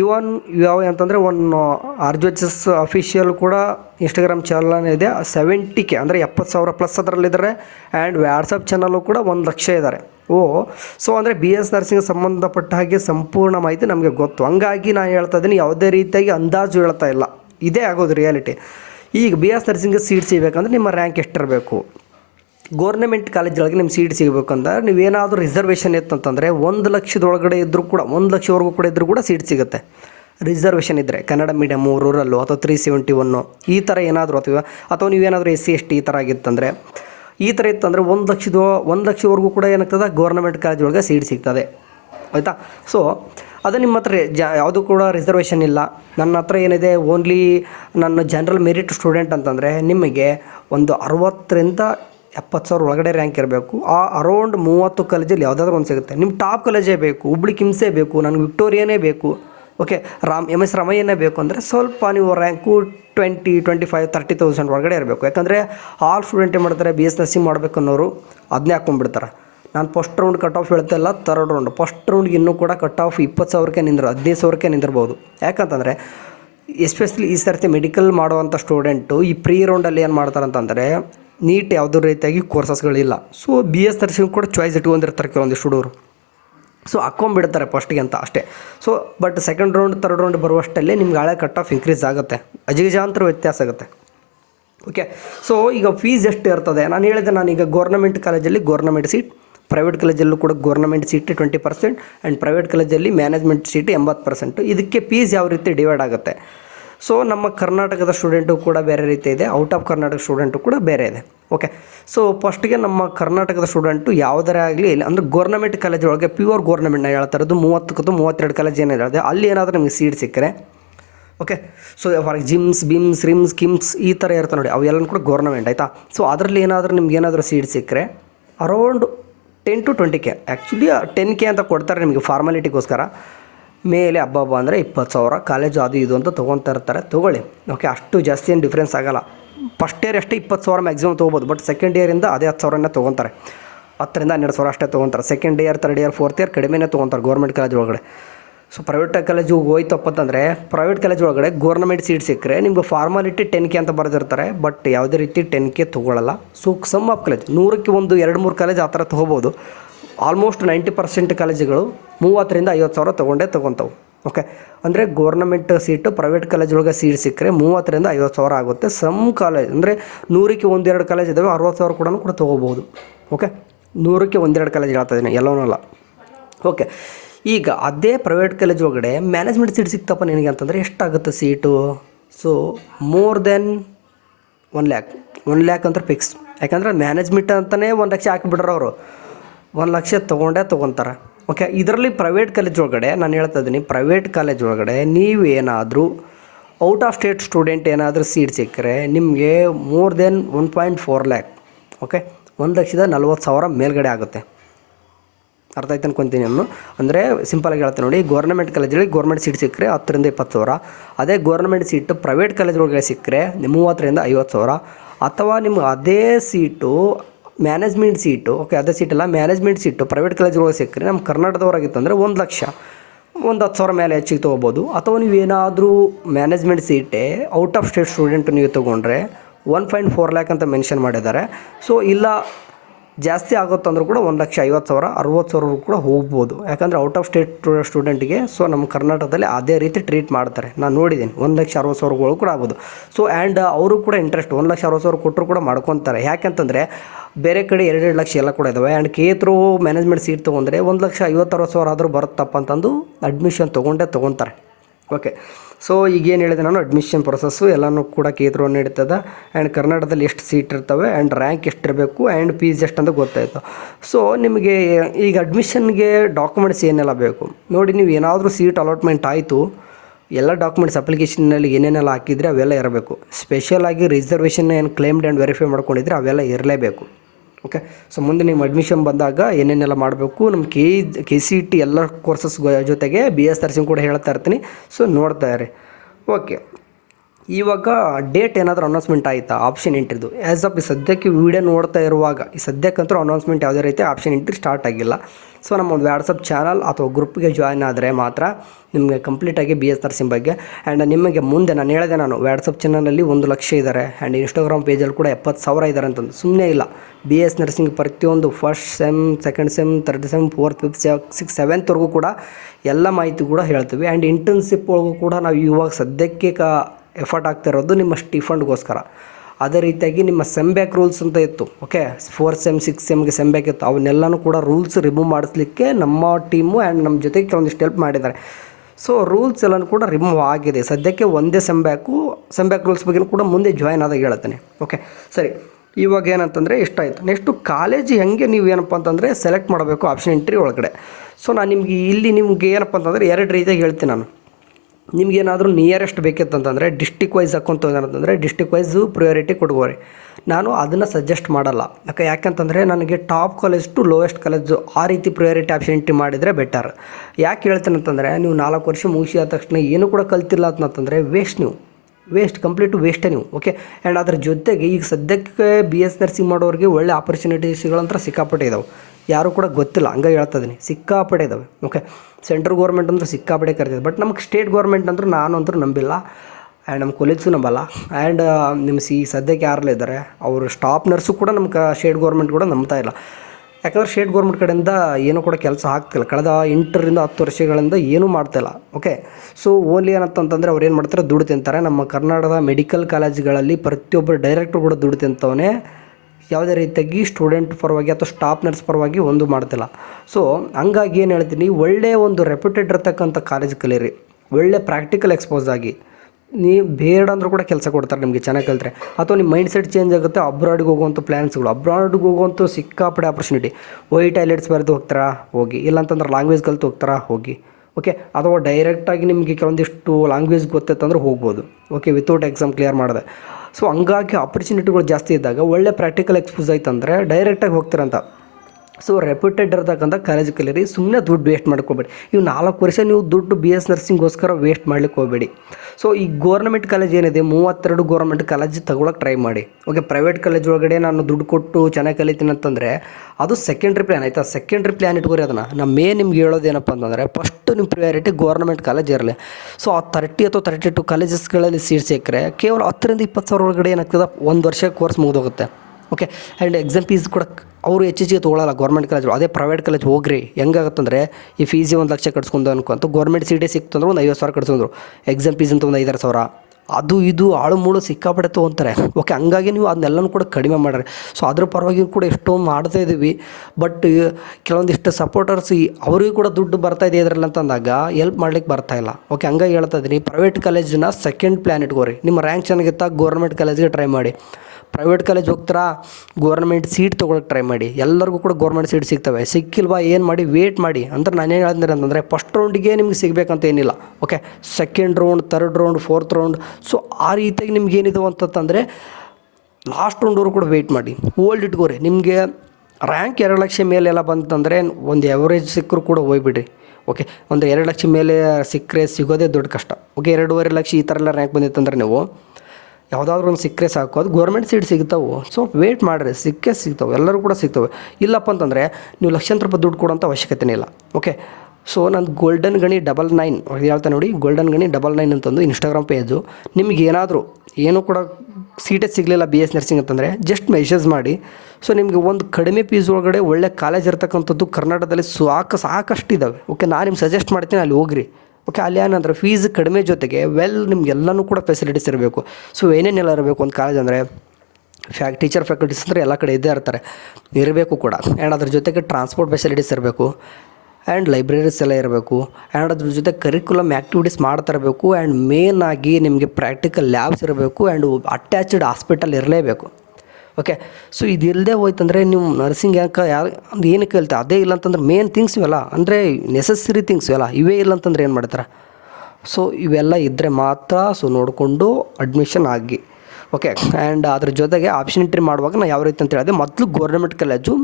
ಇವನ್ ಯಾವ ಅಂತಂದರೆ ಒಂದು RGHS ಅಫಿಷಿಯಲ್ ಕೂಡ ಇನ್ಸ್ಟಾಗ್ರಾಮ್ ಚಾನಲ್ ಇದೆ, 70K ಅಂದರೆ 70,000 ಪ್ಲಸ್ ಅದರಲ್ಲಿದ್ದಾರೆ. ಆ್ಯಂಡ್ ವಾಟ್ಸಪ್ ಚಾನಲ್ಲು ಕೂಡ 1,00,000 ಇದ್ದಾರೆ. ಸೊ ಅಂದರೆ ಬಿ ಎಸ್ ನರ್ಸಿಂಗ್ ಸಂಬಂಧಪಟ್ಟ ಹಾಗೆ ಸಂಪೂರ್ಣ ಮಾಹಿತಿ ನಮಗೆ ಗೊತ್ತು. ಹಂಗಾಗಿ ನಾನು ಹೇಳ್ತಾ ಇದ್ದೀನಿ, ಯಾವುದೇ ರೀತಿಯಾಗಿ ಅಂದಾಜು ಹೇಳ್ತಾ ಇಲ್ಲ, ಇದೇ ಆಗೋದು ರಿಯಾಲಿಟಿ. ಈಗ ಬಿ ಎಸ್ ನರ್ಸಿಂಗ್ಗೆ ಸೀಟ್ ಸಿಗಬೇಕಂದ್ರೆ ನಿಮ್ಮ ರ್ಯಾಂಕ್ ಎಷ್ಟಿರಬೇಕು. ಗೋರ್ನಮೆಂಟ್ ಕಾಲೇಜ್ಗಳಿಗೆ ನಿಮ್ಮ ಸೀಟ್ ಸಿಗಬೇಕಂದ್ರೆ ನೀವೇನಾದರೂ ರಿಸರ್ವೇಷನ್ ಇತ್ತಂತಂದರೆ 1,00,000 ಒಳಗಡೆ ಇದ್ದರೂ ಕೂಡ 1,00,000ವರೆಗೂ ಕೂಡ ಇದ್ದರೂ ಕೂಡ ಸೀಟ್ ಸಿಗುತ್ತೆ. ರಿಸರ್ವೇಷನ್ ಇದ್ದರೆ ಕನ್ನಡ ಮೀಡಿಯಮ್ಮು, ರೂರಲ್ಲು ಅಥವಾ 371 ಈ ಥರ ಏನಾದರೂ ಅಥವಾ ನೀವೇನಾದರೂ SC ST ಈ ಥರ ಆಗಿತ್ತಂದರೆ, ಈ ಥರ ಇತ್ತಂದರೆ 1,00,000ವರೆಗೂ ಕೂಡ ಏನಾಗ್ತದೆ ಗೋರ್ನಮೆಂಟ್ ಕಾಲೇಜ್ ಒಳಗೆ ಸೀಟ್ ಸಿಗ್ತದೆ. ಆಯಿತಾ? ಸೊ ಅದು ನಿಮ್ಮ ಹತ್ರ ಯಾವುದೂ ಕೂಡ ರಿಸರ್ವೇಷನ್ ಇಲ್ಲ. ನನ್ನ ಹತ್ರ ಏನಿದೆ, ಓನ್ಲಿ ನನ್ನ ಜನರಲ್ ಮೆರಿಟ್ ಸ್ಟೂಡೆಂಟ್ ಅಂತಂದರೆ ನಿಮಗೆ ಒಂದು 60,000ರಿಂದ 70,000 ಒಳಗಡೆ ರ್ಯಾಂಕ್ ಇರಬೇಕು. ಆ ಅರೌಂಡ್ 30 ಕಾಲೇಜಲ್ಲಿ ಯಾವುದಾದ್ರೂ ಒಂದು ಸಿಗುತ್ತೆ. ನಿಮ್ಮ ಟಾಪ್ ಕಾಲೇಜೇ ಬೇಕು, ಹುಬ್ಳಿ ಕಿಮ್ಸೇ ಬೇಕು, ನನಗೆ ವಿಕ್ಟೋರಿಯಾನೇ ಬೇಕು, ಓಕೆ MS ರಾಮಯ್ಯನೇ ಬೇಕು ಅಂದರೆ ಸ್ವಲ್ಪ ನೀವು ರ್ಯಾಂಕು 20, 25, 30,000 ಒಳಗಡೆ ಇರಬೇಕು. ಯಾಕಂದರೆ ಆಲ್ ಸ್ಟೂಡೆಂಟ್ ಏನು ಮಾಡ್ತಾರೆ, ಬಿ ಎಸ್ ನರ್ಸಿಂಗ್ ಮಾಡಬೇಕು ಅನ್ನೋರು ಅದನ್ನೇ ಹಾಕ್ಕೊಂಡ್ಬಿಡ್ತಾರೆ. ನಾನು ಫಸ್ಟ್ ರೌಂಡ್ ಕಟ್ ಆಫ್ ಹೇಳ್ತಾ ಇಲ್ಲ, ಥರ್ಡ್ ರೌಂಡ್. ಫಸ್ಟ್ ರೌಂಡ್ಗೆ ಇನ್ನೂ ಕೂಡ ಕಟ್ ಆಫ್ 20,000ಕ್ಕೆ 15,000ಕ್ಕೆ ನಿಂದಿರ್ಬೋದು. ಯಾಕಂತಂದರೆ ಎಸ್ಪೆಷಲಿ ಈ ಸರ್ತಿ ಮೆಡಿಕಲ್ ಮಾಡುವಂಥ ಸ್ಟೂಡೆಂಟು ಈ ಪ್ರೀ ರೌಂಡಲ್ಲಿ ಏನು ಮಾಡ್ತಾರಂತಂದರೆ ನೀಟ್ ಯಾವುದೇ ರೀತಿಯಾಗಿ ಕೋರ್ಸಸ್ಗಳಿಲ್ಲ. ಸೊ ಬಿ ಎಸ್ ನರ್ಸಿಂಗ್ ಕೂಡ ಚಾಯ್ಸ್ ಇಟ್ಕೊಂಡಿರ್ತಾರೆ ಕೆಲವೊಂದಿಷ್ಟು ಹುಡುಗರು. ಸೊ ಹಾಕ್ಕೊಂಬಿಡ್ತಾರೆ ಫಸ್ಟಿಗೆ ಅಂತ ಅಷ್ಟೇ. So but second round third round ಬರುವಷ್ಟಲ್ಲೇ ನಿಮ್ಗೆ ಹಳೆ ಕಟ್ ಆಫ್ ಇನ್ಕ್ರೀಸ್ ಆಗುತ್ತೆ, ಅಜಗಜಾಂತರ ವ್ಯತ್ಯಾಸ ಆಗುತ್ತೆ. ಓಕೆ, ಸೊ ಈಗ ಫೀಸ್ ಎಷ್ಟು ಇರ್ತದೆ ನಾನು ಹೇಳಿದೆ. ನಾನೀಗ ಗೋರ್ನಮೆಂಟ್ ಕಾಲೇಜಲ್ಲಿ ಗೋರ್ನಮೆಂಟ್ ಸೀಟ್, ಪ್ರೈವೇಟ್ ಕಾಲೇಜಲ್ಲೂ ಕೂಡ ಗೋರ್ನಮೆಂಟ್ ಸೀಟ್ 20% ಆ್ಯಂಡ್ ಪ್ರೈವೇಟ್ ಕಾಲೇಜಲ್ಲಿ ಮ್ಯಾನೇಜ್ಮೆಂಟ್ ಸೀಟ್ 80%. ಇದಕ್ಕೆ ಫೀಸ್ ಯಾವ ರೀತಿ ಡಿವೈಡ್ ಆಗುತ್ತೆ. ಸೊ ನಮ್ಮ ಕರ್ನಾಟಕದ ಸ್ಟೂಡೆಂಟು ಕೂಡ ಬೇರೆ ರೀತಿ ಇದೆ, ಔಟ್ ಆಫ್ ಕರ್ನಾಟಕ ಸ್ಟೂಡೆಂಟು ಕೂಡ ಬೇರೆ ಇದೆ. ಓಕೆ, ಸೊ ಫಸ್ಟಿಗೆ ನಮ್ಮ ಕರ್ನಾಟಕದ ಸ್ಟೂಡೆಂಟು ಯಾವುದರೇ ಆಗಲಿ ಇಲ್ಲ ಅಂದರೆ ಗೋರ್ನಮೆಂಟ್ ಕಾಲೇಜ್ ಒಳಗೆ ಪ್ಯೂರ್ ಗೋರ್ನಮೆಂಟ್ನ ಹೇಳ್ತಾ ಇರೋದು 32 ಕಾಲೇಜ್ ಏನೇ ಹೇಳಿದೆ, ಅಲ್ಲಿ ಏನಾದರೂ ನಿಮಗೆ ಸೀಟ್ ಸಿಕ್ಕರೆ okay. So for GIMS, BIMS, RIMS, KIMS ಈ ಥರ ಇರ್ತವೆ ನೋಡಿ, ಅವೆಲ್ಲನೂ ಕೂಡ ಗೋರ್ನಮೆಂಟ್ ಆಯಿತಾ. ಸೊ ಅದರಲ್ಲಿ ಏನಾದರೂ ನಿಮ್ಗೆ ಏನಾದರೂ ಸೀಟ್ ಸಿಕ್ಕರೆ around 10 to 20K, actually 10K ಅಂತ ಕೊಡ್ತಾರೆ ನಿಮಗೆ ಫಾರ್ಮಾಲಿಟಿಗೋಸ್ಕರ. ಮೇಲೆ ಹಬ್ಬ ಅಂದರೆ 20,000 ಕಾಲೇಜು ಅದು ಇದು ಅಂತ ತೊಗೊತಾ ಇರ್ತಾರೆ, ತೊಗೊಳ್ಳಿ. ಓಕೆ, ಅಷ್ಟು ಜಾಸ್ತಿ ಏನು ಡಿಫ್ರೆನ್ಸ್ ಆಗೋಲ್ಲ. ಫಸ್ಟ್ ಇಯರ್ ಅಷ್ಟೇ 20,000 ಮ್ಯಾಕ್ಸಿಮಮ್ ತೊಗೋಬೋದು. ಬಟ್ ಸೆಕೆಂಡ್ ಇಯರಿಂದ ಅದೇ 10,000ನೇ ತೊಗೊತಾರೆ, 10ರಿಂದ 12,000 ಅಷ್ಟೇ ತೊಗೊತಾರೆ. Second year, third year, fourth year ಕಡಿಮೆನೇ ತೊಗೊತಾರೆ ಗೌರ್ಮೆಂಟ್ ಕಾಲೇಜ್ ಒಳಗಡೆ. ಸೊ ಪ್ರೈವೇಟ್ ಕಾಲೇಜಿಗೆ ಹೋಯ್ತಪ್ಪ ಅಂತಂದರೆ ಪ್ರೈವೇಟ್ ಕಾಲೇಜ್ ಒಳಗಡೆ ಗೋರ್ನಮೆಂಟ್ ಸೀಟ್ ಸಿಕ್ಕರೆ ನಿಮ್ಗೆ ಫಾರ್ಮಾಲಿಟಿ 10K ಅಂತ ಬರೆದಿರ್ತಾರೆ, ಬಟ್ ಯಾವುದೇ ರೀತಿ 10K ತೊಗೊಳ್ಳಲ್ಲ. ಸೊ ಸಮ್ ಆಫ್ ಕಾಲೇಜ್ 100ಕ್ಕೆ 2-3 ಕಾಲೇಜ್ ಆ ಥರ ತೊಗೋಬೋದು. ಆಲ್ಮೋಸ್ಟ್ 90% ಕಾಲೇಜುಗಳು 30,000ರಿಂದ 50,000 ತೊಗೊಂತಾವೆ. ಓಕೆ, ಅಂದರೆ ಗೋರ್ನಮೆಂಟ್ ಸೀಟು ಪ್ರೈವೇಟ್ ಕಾಲೇಜ್ ಒಳಗೆ ಸೀಟ್ ಸಿಕ್ಕರೆ 30,000ರಿಂದ 50,000 ಆಗುತ್ತೆ. ಸಮ್ ಕಾಲೇಜ್ ಅಂದರೆ 100ಕ್ಕೆ 1-2 ಕಾಲೇಜ್ ಇದ್ದಾವೆ, 60,000 ಕೂಡ ತೊಗೋಬೋದು. ಓಕೆ, 100ಕ್ಕೆ 1-2 ಕಾಲೇಜ್ ಹೇಳ್ತಾ ಇದ್ದೀನಿ, ಎಲ್ಲವೂ ಅಲ್ಲ. ಓಕೆ, ಈಗ ಅದೇ ಪ್ರೈವೇಟ್ ಕಾಲೇಜ್ ಒಳಗಡೆ ಮ್ಯಾನೇಜ್ಮೆಂಟ್ ಸೀಟ್ ಸಿಕ್ತಪ್ಪ ನಿನಗೆ ಅಂತಂದರೆ ಎಷ್ಟಾಗುತ್ತೆ seat. So more than 1 lakh ಅಂತ ಫಿಕ್ಸ್. ಯಾಕಂದರೆ ಮ್ಯಾನೇಜ್ಮೆಂಟ್ ಅಂತಲೇ 1 ಲಕ್ಷ ಹಾಕಿಬಿಡ್ರೆ ಅವರು 1 ಲಕ್ಷ ತೊಗೊಂತಾರೆ. ಓಕೆ, ಇದರಲ್ಲಿ ಪ್ರೈವೇಟ್ ಕಾಲೇಜ್ ಒಳಗಡೆ ನಾನು ಹೇಳ್ತಾ ಇದ್ದೀನಿ, ಪ್ರೈವೇಟ್ ಕಾಲೇಜ್ ಒಳಗಡೆ ನೀವೇನಾದರೂ ಔಟ್ ಆಫ್ ಸ್ಟೇಟ್ ಸ್ಟೂಡೆಂಟ್ ಏನಾದರೂ ಸೀಟ್ ಸಿಕ್ಕರೆ ನಿಮಗೆ ಮೋರ್ ದೆನ್ 1.4 lakh, ಓಕೆ 1,40,000 ಮೇಲ್ಗಡೆ ಆಗುತ್ತೆ. ಅರ್ಥ ಆಯ್ತು ಅನ್ಕೊತೀನಿ ನಾನು. ಅಂದರೆ ಸಿಂಪಲಾಗಿ ಹೇಳ್ತೀನಿ ನೋಡಿ, ಗೋರ್ನಮೆಂಟ್ ಕಾಲೇಜಲ್ಲಿ ಗೋರ್ಮೆಂಟ್ ಸೀಟ್ ಸಿಕ್ಕರೆ 10ರಿಂದ 20,000. ಅದೇ ಗೋರ್ನಮೆಂಟ್ ಸೀಟು ಪ್ರೈವೇಟ್ ಕಾಲೇಜ್ ಒಳಗಡೆ ಸಿಕ್ಕರೆ 30ರಿಂದ 50,000. ಅಥವಾ ನಿಮ್ಗೆ ಅದೇ ಸೀಟು ಮ್ಯಾನೇಜ್ಮೆಂಟ್ ಸೀಟು, ಓಕೆ ಅದೇ ಸೀಟಲ್ಲ ಮ್ಯಾನೇಜ್ಮೆಂಟ್ ಸೀಟು ಪ್ರೈವೇಟ್ ಕಾಲೇಜ್ ಒಳಗೆ ಸಿಕ್ಕರೆ ನಮ್ಮ ಕರ್ನಾಟಕದವರಾಗಿತ್ತಂದರೆ 1 ಲಕ್ಷ, 10,000 ಮೇಲೆ ಹೆಚ್ಚಿಗೆ ತೊಗೋಬೋದು. ಅಥವಾ ನೀವೇನಾದರೂ ಮ್ಯಾನೇಜ್ಮೆಂಟ್ ಸೀಟೇ ಔಟ್ ಆಫ್ ಸ್ಟೇಟ್ ಸ್ಟೂಡೆಂಟ್ ನೀವು ತೊಗೊಂಡ್ರೆ 1.4 lakh ಅಂತ ಮೆನ್ಷನ್ ಮಾಡಿದ್ದಾರೆ. ಸೊ ಇಲ್ಲ ಜಾಸ್ತಿ ಆಗುತ್ತಂದ್ರೂ ಕೂಡ 1,50,000, 60,000 ಕೂಡ ಹೋಗ್ಬೋದು. ಯಾಕಂದರೆ ಔಟ್ ಆಫ್ ಸ್ಟೇಟ್ ಸ್ಟೂಡೆಂಟಿಗೆ ಸೊ ನಮ್ಮ ಕರ್ನಾಟಕದಲ್ಲಿ ಅದೇ ರೀತಿ ಟ್ರೀಟ್ ಮಾಡ್ತಾರೆ, ನಾನು ನೋಡಿದ್ದೀನಿ. 1,60,000 ಕೂಡ ಆಗ್ಬೋದು. ಸೊ ಆ್ಯಂಡ್ ಅವರು ಕೂಡ ಇಂಟ್ರೆಸ್ಟ್ 1,60,000 ಕೊಟ್ಟರು ಕೂಡ ಮಾಡ್ಕೊತಾರೆ. ಯಾಕೆಂತಂದರೆ ಬೇರೆ ಕಡೆ 2-2 ಲಕ್ಷ ಎಲ್ಲ ಕೂಡ ಇದ್ದಾವೆ. ಆ್ಯಂಡ್ ಥ್ರೂ ಮ್ಯಾನೇಜ್ಮೆಂಟ್ ಸೀಟ್ ತೊಗೊಂಡ್ರೆ 1,50,000 ಆದರೂ ಬರುತ್ತಪ್ಪ ಅಂತಂದು ಅಡ್ಮಿಷನ್ ತೊಗೊಂತಾರೆ. ಓಕೆ, ಸೊ ಈಗೇನು ಹೇಳಿದೆ ನಾನು, ಅಡ್ಮಿಷನ್ ಪ್ರೊಸೆಸ್ಸು ಎಲ್ಲನೂ ಕೂಡ ಥ್ರೂ ನಡೀತದೆ. ಆ್ಯಂಡ್ ಕರ್ನಾಟಕದಲ್ಲಿ ಎಷ್ಟು ಸೀಟ್ ಇರ್ತವೆ ಆ್ಯಂಡ್ ರ್ಯಾಂಕ್ ಎಷ್ಟಿರಬೇಕು ಆ್ಯಂಡ್ ಫೀಸ್ ಎಷ್ಟು ಅಂತ ಗೊತ್ತಾಯಿತು. ಸೊ ನಿಮಗೆ ಈಗ ಅಡ್ಮಿಷನ್ಗೆ ಡಾಕ್ಯುಮೆಂಟ್ಸ್ ಏನೆಲ್ಲ ಬೇಕು ನೋಡಿ. ನೀವು ಏನಾದರೂ ಸೀಟ್ ಅಲಾಟ್ಮೆಂಟ್ ಆಯಿತು, ಎಲ್ಲ ಡಾಕ್ಯುಮೆಂಟ್ಸ್ ಅಪ್ಲಿಕೇಶನ್ನಲ್ಲಿ ಏನೇನೆಲ್ಲ ಹಾಕಿದರೆ ಅವೆಲ್ಲ ಇರಬೇಕು. ಸ್ಪೆಷಲಾಗಿ ರಿಸರ್ವೇಷನ್ ಏನು ಕ್ಲೇಮ್ಡ್ ಆ್ಯಂಡ್ ವೆರಿಫೈ ಮಾಡ್ಕೊಂಡಿದ್ರೆ ಅವೆಲ್ಲ ಇರಲೇಬೇಕು. ಓಕೆ, ಸೊ ಮುಂದೆ ನಿಮ್ಮ ಅಡ್ಮಿಷನ್ ಬಂದಾಗ ಏನೇನೆಲ್ಲ ಮಾಡಬೇಕು, ನಮ್ಮ KCET ಎಲ್ಲ ಕೋರ್ಸಸ್ ಜೊತೆಗೆ BS ನರ್ಸಿಂಗ್ ಕೂಡ ಹೇಳ್ತಾ ಇರ್ತೀನಿ. ಸೊ ನೋಡ್ತಾ ಇರಿ. ಓಕೆ, ಇವಾಗ ಡೇಟ್ ಏನಾದರೂ ಅನೌನ್ಸ್ಮೆಂಟ್ ಆಯಿತಾ ಆಪ್ಷನ್ ಎಂಟ್ರಿದು? ಆ್ಯಸ್ ಆಫ್ ಈ ಸದ್ಯಕ್ಕೆ ವಿಡಿಯೋ ನೋಡ್ತಾ ಇರುವಾಗ ಈ ಸದ್ಯಕ್ಕಂತೂ ಅನೌನ್ಸ್ಮೆಂಟ್ ಯಾವುದೇ ರೀತಿ ಆಪ್ಷನ್ ಎಂಟ್ರಿ ಸ್ಟಾರ್ಟ್ ಆಗಿಲ್ಲ. ಸೊ ನಮ್ಮ ಒಂದು ವಾಟ್ಸಪ್ ಚಾನಲ್ ಅಥವಾ ಗ್ರೂಪ್ಗೆ ಜಾಯ್ನ್ ಆದರೆ ಮಾತ್ರ ನಿಮಗೆ ಕಂಪ್ಲೀಟಾಗಿ ಬಿ ಎಸ್ ನರ್ಸಿಂಗ್ ಬಗ್ಗೆ ಆ್ಯಂಡ್ ನಿಮಗೆ ಮುಂದೆ ನಾನು ಹೇಳಿದೆ, ನಾನು ವಾಟ್ಸಪ್ ಚಾನಲಲ್ಲಿ 1,00,000 ಇದ್ದಾರೆ ಆ್ಯಂಡ್ ಇನ್ಸ್ಟಾಗ್ರಾಮ್ ಪೇಜಲ್ಲಿ ಕೂಡ 70,000 ಇದ್ದಾರೆ ಅಂತಂದು. ಸುಮ್ಮನೆ ಇಲ್ಲ, ಬಿ ಎಸ್ ನರ್ಸಿಂಗ್ ಪ್ರತಿಯೊಂದು first sem, second sem, third sem, fourth, fifth, six, ಸೆವೆಂತ್ವರೆಗೂ ಕೂಡ ಎಲ್ಲ ಮಾಹಿತಿ ಕೂಡ ಹೇಳ್ತೀವಿ. ಆ್ಯಂಡ್ ಇಂಟರ್ನ್ಶಿಪ್ ಒಳಗೂ ಕೂಡ ನಾವು ಇವಾಗ ಸದ್ಯಕ್ಕೆ ಎಫರ್ಟ್ ಆಗ್ತಿರೋದು ನಿಮ್ಮ ಸ್ಟಿಫಂಡ್ಗೋಸ್ಕರ. ಅದೇ ರೀತಿಯಾಗಿ ನಿಮ್ಮ ಸೆಮ್ ಬ್ಯಾಕ್ ರೂಲ್ಸ್ ಅಂತ ಇತ್ತು. ಓಕೆ, 4th ಸೆಮ್ 6th ಸೆಮ್ಗೆ ಸೆಮ್ ಬ್ಯಾಕ್ ಇತ್ತು. ಅವನ್ನೆಲ್ಲನೂ ಕೂಡ ರೂಲ್ಸ್ ರಿಮೂವ್ ಮಾಡಿಸ್ಲಿಕ್ಕೆ ನಮ್ಮ ಟೀಮು ಆ್ಯಂಡ್ ನಮ್ಮ ಜೊತೆಗೆ ಕೆಲವೊಂದಿಷ್ಟು ಹೆಲ್ಪ್ ಮಾಡಿದ್ದಾರೆ. ಸೊ ರೂಲ್ಸ್ ಎಲ್ಲನೂ ಕೂಡ ರಿಮೂವ್ ಆಗಿದೆ. ಸದ್ಯಕ್ಕೆ ಒಂದೇ ಸೆಮ್ ಬ್ಯಾಕ್ ರೂಲ್ಸ್ ಬಗ್ಗೆ ಕೂಡ ಮುಂದೆ ಜಾಯ್ನ್ ಆದಾಗ ಹೇಳ್ತೇನೆ. ಓಕೆ ಸರಿ, ಇವಾಗ ಏನಂತಂದರೆ ಇಷ್ಟಾಯಿತು. ನೆಕ್ಸ್ಟು ಕಾಲೇಜ್ ಹೆಂಗೆ ನೀವು ಏನಪ್ಪ ಅಂತಂದರೆ ಸೆಲೆಕ್ಟ್ ಮಾಡಬೇಕು ಆಪ್ಷನ್ ಎಂಟ್ರಿ ಒಳಗಡೆ. ಸೊ ನಾನು ನಿಮಗೆ ಇಲ್ಲಿ ನಿಮಗೆ ಏನಪ್ಪ ಅಂತಂದರೆ 2 ರೀತಿಯಾಗಿ ಹೇಳ್ತೀನಿ ನಾನು. ನಿಮಗೇನಾದರೂ ನಿಯರೆಸ್ಟ್ ಬೇಕಿತ್ತಂತಂದರೆ ಡಿಸ್ಟಿಕ್ ವೈಸ್ ಹಾಕ್ಕೊಂತ ಏನಂತಂದರೆ ಡಿಸ್ಟಿಕ್ ವೈಸು ಪ್ರಿಯಾರಿಟಿ ಕೊಡ್ಬೋರಿ. ನಾನು ಅದನ್ನು ಸಜೆಸ್ಟ್ ಮಾಡಲ್ಲ. ಯಾಕಂತಂದರೆ ನನಗೆ top college to lowest college ಆ ರೀತಿ ಪ್ರಿಯಾರಿಟಿ ಆಪ್ಷನ್ ಎಂಟ್ರಿ ಮಾಡಿದರೆ ಬೆಟರ್. ಯಾಕೆ ಹೇಳ್ತೇನೆ ಅಂತಂದರೆ, ನೀವು 4 ವರ್ಷ ಮುಗಿಸಿ ಆದ ತಕ್ಷಣ ಏನೂ ಕೂಡ ಕಲ್ತಿಲ್ಲ ಅಂತಂತಂದರೆ ವೇಸ್ಟ್ ಕಂಪ್ಲೀಟು ವೇಸ್ಟೇ ನೀವು. ಓಕೆ, ಆ್ಯಂಡ್ ಅದ್ರ ಜೊತೆಗೆ ಈಗ ಸದ್ಯಕ್ಕೆ ಬಿ ಎಸ್ ನರ್ಸಿಂಗ್ ಮಾಡೋರಿಗೆ ಒಳ್ಳೆ ಆಪರ್ಚುನಿಟೀಸ್ಗಳಂತ ಸಿಕ್ಕಾಪಟ್ಟೆ ಇದ್ದಾವೆ. ಯಾರೂ ಕೂಡ ಗೊತ್ತಿಲ್ಲ, ಹಂಗೆ ಹೇಳ್ತಿದ್ದೀನಿ, ಸಿಕ್ಕಾಪಟ್ಟೆ ಇದ್ದಾವೆ. ಓಕೆ, ಸೆಂಟ್ರಲ್ ಗೌರ್ಮೆಂಟ್ ಅಂದ್ರೆ ಸಿಕ್ಕಾಪಟ್ಟೆ ಕರಿತಿದೆ. ಬಟ್ ನಮಗೆ ಸ್ಟೇಟ್ ಗೌರ್ಮೆಂಟ್ ಅಂತೂ ನಾನಂತೂ ನಂಬಿಲ್ಲ ಆ್ಯಂಡ್ ನಮ್ಮ ಕೊಲೀಗ್ಸು ನಂಬಲ್ಲ. ಆ್ಯಂಡ್ ನಿಮ್ಮ ಸದ್ಯಕ್ಕೆ ಯಾರೆಲ್ಲ ಇದ್ದಾರೆ ಅವರು ಸ್ಟಾಫ್ ನರ್ಸು ಕೂಡ ನಮ್ಮ ಸ್ಟೇಟ್ ಗೌರ್ಮೆಂಟ್ ಕೂಡ ನಂಬ್ತಾ ಇಲ್ಲ. ಯಾಕಂದರೆ ಸ್ಟೇಟ್ ಗೌರ್ಮೆಂಟ್ ಕಡೆಯಿಂದ ಏನೂ ಕೂಡ ಕೆಲಸ ಆಗ್ತಿಲ್ಲ. ಕಳೆದ 8 ರಿಂದ 10 ವರ್ಷಗಳಿಂದ ಏನೂ ಮಾಡ್ತಾಯಿಲ್ಲ. ಓಕೆ, ಸೊ ಓನ್ಲಿ ಏನಂತಂದರೆ ಅವ್ರು ಏನು ಮಾಡ್ತಾರೆ, ದುಡ್ಡು ತಿಂತಾರೆ. ನಮ್ಮ ಕರ್ನಾಟಕದ ಮೆಡಿಕಲ್ ಕಾಲೇಜ್ಗಳಲ್ಲಿ ಪ್ರತಿಯೊಬ್ಬರು ಡೈರೆಕ್ಟ್ರು ಕೂಡ ದುಡ್ಡು ತಿಂತವನೇ. ಯಾವುದೇ ರೀತಿಯಾಗಿ ಸ್ಟೂಡೆಂಟ್ ಪರವಾಗಿ ಅಥವಾ ಸ್ಟಾಫ್ ನರ್ಸ್ ಪರವಾಗಿ ಒಂದು ಮಾಡ್ತಿಲ್ಲ. ಸೊ ಹಂಗಾಗಿ ಏನು ಹೇಳ್ತೀನಿ, ಒಳ್ಳೆಯ ಒಂದು ರೆಪ್ಯೂಟೆಡ್ ಇರತಕ್ಕಂಥ ಕಾಲೇಜ್ ಕಲೀರಿ, ಒಳ್ಳೆ ಪ್ರಾಕ್ಟಿಕಲ್ ಎಕ್ಸ್ಪೋಸ್ ಆಗಿ. ನೀವು ಬೇಡ ಅಂದರೂ ಕೂಡ ಕೆಲಸ ಕೊಡ್ತಾರೆ ನಿಮಗೆ ಚೆನ್ನಾಗಿ ಕಲಿತ್ರೆ. ಅಥವಾ ನಿಮ್ಮ ಮೈಂಡ್ ಸೆಟ್ ಚೇಂಜ್ ಆಗುತ್ತೆ. ಅಬ್ರಾಡ್ಗೆ ಹೋಗುವಂಥ ಪ್ಲ್ಯಾನ್ಸ್ಗಳು, ಅಬ್ರಾಡ್ಗೆ ಹೋಗುವಂಥ ಸಿಕ್ಕಾಪಡೆ ಆಪರ್ಚುನಿಟಿ. OET IELTS ಬರೆದು ಹೋಗ್ತಾರಾ ಹೋಗಿ, ಇಲ್ಲಾಂತಂದ್ರೆ ಲ್ಯಾಂಗ್ವೇಜ್ ಕಲಿತು ಹೋಗ್ತಾರಾ ಹೋಗಿ. ಓಕೆ, ಅಥವಾ ಡೈರೆಕ್ಟಾಗಿ ನಿಮಗೆ ಕೆಲವೊಂದಿಷ್ಟು ಲ್ಯಾಂಗ್ವೇಜ್ ಗೊತ್ತೈತಂದ್ರೆ ಹೋಗ್ಬೋದು. ಓಕೆ, ವಿತೌಟ್ ಎಕ್ಸಾಮ್ ಕ್ಲಿಯರ್ ಮಾಡಿದೆ. ಸೊ ಹಂಗಾಗಿ ಆಪರ್ಚುನಿಟಿಗಳು ಜಾಸ್ತಿ ಇದ್ದಾಗ ಒಳ್ಳೆ ಪ್ರಾಕ್ಟಿಕಲ್ ಎಕ್ಸ್ಪೋಸ್ ಆಯ್ತಂದರೆ ಡೈರೆಕ್ಟಾಗಿ ಹೋಗ್ತೀರಂತ. ಸೊ ರೆಪ್ಯೂಟೆಡ್ ಇರತಕ್ಕಂಥ ಕಾಲೇಜ್ ಕಲೀರಿ, ಸುಮ್ಮನೆ ದುಡ್ಡು ವೇಸ್ಟ್ ಮಾಡ್ಕೋಬೇಡಿ. ಇವು 4 ವರ್ಷ ನೀವು ದುಡ್ಡು ಬಿ ಎಸ್ ನರ್ಸಿಂಗ್ಗೋಸ್ಕರ ವೇಸ್ಟ್ ಮಾಡ್ಲಿಕ್ಕೆ ಹೋಗಬೇಡಿ. ಸೊ ಈ ಗೋರ್ಮೆಂಟ್ ಕಾಲೇಜ್ ಏನಿದೆ 32 ಗೋರ್ಮೆಂಟ್ ಕಾಲೇಜ್ ತಗೊಳಕ್ಕೆ ಟ್ರೈ ಮಾಡಿ. ಓಕೆ, ಪ್ರೈವೇಟ್ ಕಾಲೇಜ್ ಒಳಗಡೆ ನಾನು ದುಡ್ಡು ಕೊಟ್ಟು ಚೆನ್ನಾಗಿ ಕಲಿತೀನಿ ಅಂತಂದರೆ ಅದು ಸೆಕೆಂಡ್ರಿ ಪ್ಲ್ಯಾನ್ ಆಯಿತಾ. ಸೆಕೆಂಡ್ರಿ ಪ್ಲ್ಯಾನ್ ಇಟ್ಕೋರಿ. ಅದನ್ನು ನಮ್ಮ ನಿಮ್ಗೆ ಹೇಳೋದೇನಪ್ಪ ಅಂತಂದರೆ, ಫಸ್ಟು ನಿಮ್ಮ ಪ್ರಿಯಾರಿಟಿ ಗೋರ್ಮೆಂಟ್ ಕಾಲೇಜ್ ಇರಲಿ. ಸೊ ಆ 30 ಅಥವಾ 32 ಕಾಲೇಜಸ್ಗಳಲ್ಲಿ ಸೀಟ್ ಸಿಕ್ಕರೆ ಕೇವಲ 10 ರಿಂದ 20 ಸಾವಿರ ಒಳಗಡೆ ಏನಾಗ್ತದೆ, 1 ವರ್ಷ ಕೋರ್ಸ್ ಮುಗಿದೋಗುತ್ತೆ. ಓಕೆ, ಆ್ಯಂಡ್ ಎಕ್ಸಾಮ್ ಫೀಸ್ ಕೂಡ ಅವರು ಹೆಚ್ಚಿಗೆ ತೊಗೊಳ್ಳಲ್ಲ ಗೌರ್ಮೆಂಟ್ ಕಾಲೇಜು. ಅದೇ ಪ್ರೈವೇಟ್ ಕಾಲೇಜ್ ಹೋಗ್ರಿ, ಹೆಂಗಾಗುತ್ತಂದರೆ ಈ ಫೀಸ್ 1 ಲಕ್ಷ ಕಟ್ಸ್ಕೊಂಡು ಅನ್ಕೊಂತ ಗೌರ್ಮೆಂಟ್ ಸೀಟೇ ಸಿಕ್ತಂದ್ರೆ ಒಂದು 50,000 ಕಟ್ಸ್ಕೊಂಡ್ರು. ಎಕ್ಸಾಮ್ ಫೀಸ್ ಅಂತ ಒಂದು 5,000 ಅದು ಇದು ಆಳು ಮೂಳು ಸಿಕ್ಕಾಪಟ್ಟೆ ತೊಗೊಂತಾರೆ. ಓಕೆ, ಹಂಗಾಗಿ ನೀವು ಅದನ್ನೆಲ್ಲನೂ ಕೂಡ ಕಡಿಮೆ ಮಾಡಿರಿ. ಸೊ ಅದ್ರ ಪರವಾಗಿ ಕೂಡ ಎಷ್ಟೋ ಮಾಡ್ತಾ ಇದ್ದೀವಿ. ಬಟ್ ಕೆಲವೊಂದಿಷ್ಟು ಸಪೋರ್ಟರ್ಸ್ ಅವರಿಗೂ ಕೂಡ ದುಡ್ಡು ಬರ್ತಾಯಿದೆ ಇದರಲ್ಲಿ ಅಂತಂದಾಗ ಎಲ್ಪ್ ಮಾಡ್ಲಿಕ್ಕೆ ಬರ್ತಾಯಿಲ್ಲ. ಓಕೆ, ಹಂಗಾಗಿ ಹೇಳ್ತಾ ಇದ್ದೀನಿ, ಪ್ರೈವೇಟ್ ಕಾಲೇಜನ್ನ ಸೆಕೆಂಡ್ ಪ್ಲ್ಯಾನ್ ಇಟ್ಕೋರಿ. ನಿಮ್ಮ ರ್ಯಾಂಕ್ ಚೆನ್ನಾಗಿತ್ತ ಗೌರ್ಮೆಂಟ್ ಕಾಲೇಜ್ಗೆ ಟ್ರೈ ಮಾಡಿ. ಪ್ರೈವೇಟ್ ಕಾಲೇಜ್ ಹೋಗ್ತಾರಾ, ಗೌರ್ಮೆಂಟ್ ಸೀಟ್ ತೊಗೊಳಕ್ಕೆ ಟ್ರೈ ಮಾಡಿ. ಎಲ್ಲರಿಗೂ ಕೂಡ ಗೌರ್ಮೆಂಟ್ ಸೀಟ್ ಸಿಗ್ತವೆ. ಸಿಕ್ಕಿಲ್ವಾ ಏನು ಮಾಡಿ, ವೇಟ್ ಮಾಡಿ. ಅಂದ್ರೆ ನಾನೇನು ಹೇಳಿದ್ರೆ ಅಂತಂದರೆ, ಫಸ್ಟ್ ರೌಂಡಿಗೆ ನಿಮ್ಗೆ ಸಿಗಬೇಕಂತ ಏನಿಲ್ಲ. Okay, second round, third round, fourth round. So ಆ ರೀತಿಯಾಗಿ ನಿಮ್ಗೆ ಏನಿದೆ ಅಂತಂದರೆ ಲಾಸ್ಟ್ ರೌಂಡ್ವರೆಗೂ ಕೂಡ ವೆಯ್ಟ್ ಮಾಡಿ. ಓಲ್ಡ್ ಇಟ್ಕೋರಿ. ನಿಮಗೆ ರ್ಯಾಂಕ್ 2 ಲಕ್ಷ ಮೇಲೆಲ್ಲ ಬಂತಂದರೆ ಒಂದು ಎವರೇಜ್ ಸಿಕ್ಕರೂ ಕೂಡ ಹೋಗ್ಬಿಡ್ರಿ. ಓಕೆ, ಒಂದು 2 ಲಕ್ಷ ಮೇಲೆ ಸಿಕ್ಕರೆ ಸಿಗೋದೇ ದೊಡ್ಡ ಕಷ್ಟ. ಓಕೆ, 2.5 ಲಕ್ಷ ಈ ಥರ ಎಲ್ಲ ರ್ಯಾಂಕ್ ಬಂದಿತ್ತಂದ್ರೆ ನೀವು ಯಾವುದಾದ್ರೂ ಒಂದು ಸಿಕ್ಕರೆ ಸಾಕು, ಅದು ಗೌರ್ಮೆಂಟ್ ಸೀಟ್ ಸಿಗ್ತಾವೆ. ಸೊ ವೇಟ್ ಮಾಡಿರಿ, ಸಿಗ್ತಾವೆ, ಎಲ್ಲರೂ ಕೂಡ ಸಿಗ್ತವೆ. ಇಲ್ಲಪ್ಪ ಅಂತಂದರೆ ನೀವು ಲಕ್ಷಾಂತರ ರೂಪಾಯಿ ದುಡ್ಡು ಕೊಡೋಂಥ ಅವಶ್ಯಕತೆನೇ ಇಲ್ಲ. ಓಕೆ, ಸೊ ನಂದು ಗೋಲ್ಡನ್ ಗಣಿ 99 ಹೇಳ್ತಾ ನೋಡಿ, ಗೋಲ್ಡನ್ ಗಣಿ 99 ಅಂತಂದು ಇನ್ಸ್ಟಾಗ್ರಾಮ್ ಪೇಜು. ನಿಮ್ಗೆ ಏನಾದರೂ ಏನೂ ಕೂಡ ಸೀಟೇ ಸಿಗಲಿಲ್ಲ ಬಿ ಎಸ್ ನರ್ಸಿಂಗ್ ಅಂತಂದರೆ ಜಸ್ಟ್ ಮೆಸೇಜ್ ಮಾಡಿ. ಸೊ ನಿಮಗೆ ಒಂದು ಕಡಿಮೆ ಫೀಸ್ ಒಳಗಡೆ ಒಳ್ಳೆ ಕಾಲೇಜ್ ಇರ್ತಕ್ಕಂಥದ್ದು ಕರ್ನಾಟಕದಲ್ಲಿ ಸಾಕಷ್ಟು ಇದ್ದಾವೆ. ಓಕೆ, ನಾನು ನಿಮ್ಗೆ ಸಜೆಸ್ಟ್ ಮಾಡ್ತೀನಿ, ಅಲ್ಲಿ ಹೋಗ್ರಿ. ಓಕೆ, ಅಲ್ಲಿ ಏನಂದ್ರೆ ಫೀಸ್ ಕಡಿಮೆ ಜೊತೆಗೆ ನಿಮಗೆಲ್ಲನೂ ಕೂಡ ಫೆಸಿಲಿಟೀಸ್ ಇರಬೇಕು. ಸೊ ಏನೇನೆಲ್ಲ ಇರಬೇಕು ಒಂದು ಕಾಲೇಜ್ ಅಂದರೆ, ಟೀಚರ್ ಫ್ಯಾಕಲ್ಟೀಸ್ ಅಂದರೆ ಎಲ್ಲ ಕಡೆ ಇದ್ದೇ ಇರ್ತಾರೆ, ಇರಬೇಕು ಕೂಡ. ಆ್ಯಂಡ್ ಅದ್ರ ಜೊತೆಗೆ ಟ್ರಾನ್ಸ್ಪೋರ್ಟ್ ಫೆಸಿಲಿಟೀಸ್ ಇರಬೇಕು. ಆ್ಯಂಡ್ ಲೈಬ್ರರೀಸ್ ಎಲ್ಲ ಇರಬೇಕು. ಆ್ಯಂಡ್ ಅದ್ರ ಜೊತೆ ಕರಿಕ್ಯುಲಮ್ ಆ್ಯಕ್ಟಿವಿಟೀಸ್ ಮಾಡ್ತಾ ಇರಬೇಕು. ಆ್ಯಂಡ್ ಮೇನ್ ಆಗಿ ನಿಮಗೆ ಪ್ರಾಕ್ಟಿಕಲ್ ಲ್ಯಾಬ್ಸ್ ಇರಬೇಕು. ಆ್ಯಂಡ್ ಅಟ್ಯಾಚ್ಡ್ ಹಾಸ್ಪಿಟಲ್ ಇರಲೇಬೇಕು. ಓಕೆ, ಸೊ ಇದಿಲ್ಲದೆ ಹೋಯ್ತಂದರೆ ನೀವು ನರ್ಸಿಂಗ್ ಏನಕ್ಕೆ ಕಲಿತೆ ಅದೇ ಇಲ್ಲ ಅಂತಂದ್ರೆ ಮೇನ್ ಥಿಂಗ್ಸ್ ಇವೆಲ್ಲ ಅಂದರೆ ನೆಸೆಸರಿ ಥಿಂಗ್ಸ್ ಇವೆಲ್ಲ ಇವೇ ಇಲ್ಲ ಅಂತಂದ್ರೆ ಏನು ಮಾಡ್ತಾರೆ. ಸೊ ಇವೆಲ್ಲ ಇದ್ದರೆ ಮಾತ್ರ ಸೊ ನೋಡಿಕೊಂಡು ಅಡ್ಮಿಷನ್ ಆಗಿ. ಓಕೆ, ಆ್ಯಂಡ್ ಅದ್ರ ಜೊತೆಗೆ ಆಪ್ಷನ್ ಎಂಟ್ರಿ ಮಾಡುವಾಗ ನಾನು ಯಾವ ರೀತಿ ಅಂತ ಹೇಳಿದೆ, ಮೊದಲು ಗೌರ್ಮೆಂಟ್ ಕಾಲೇಜು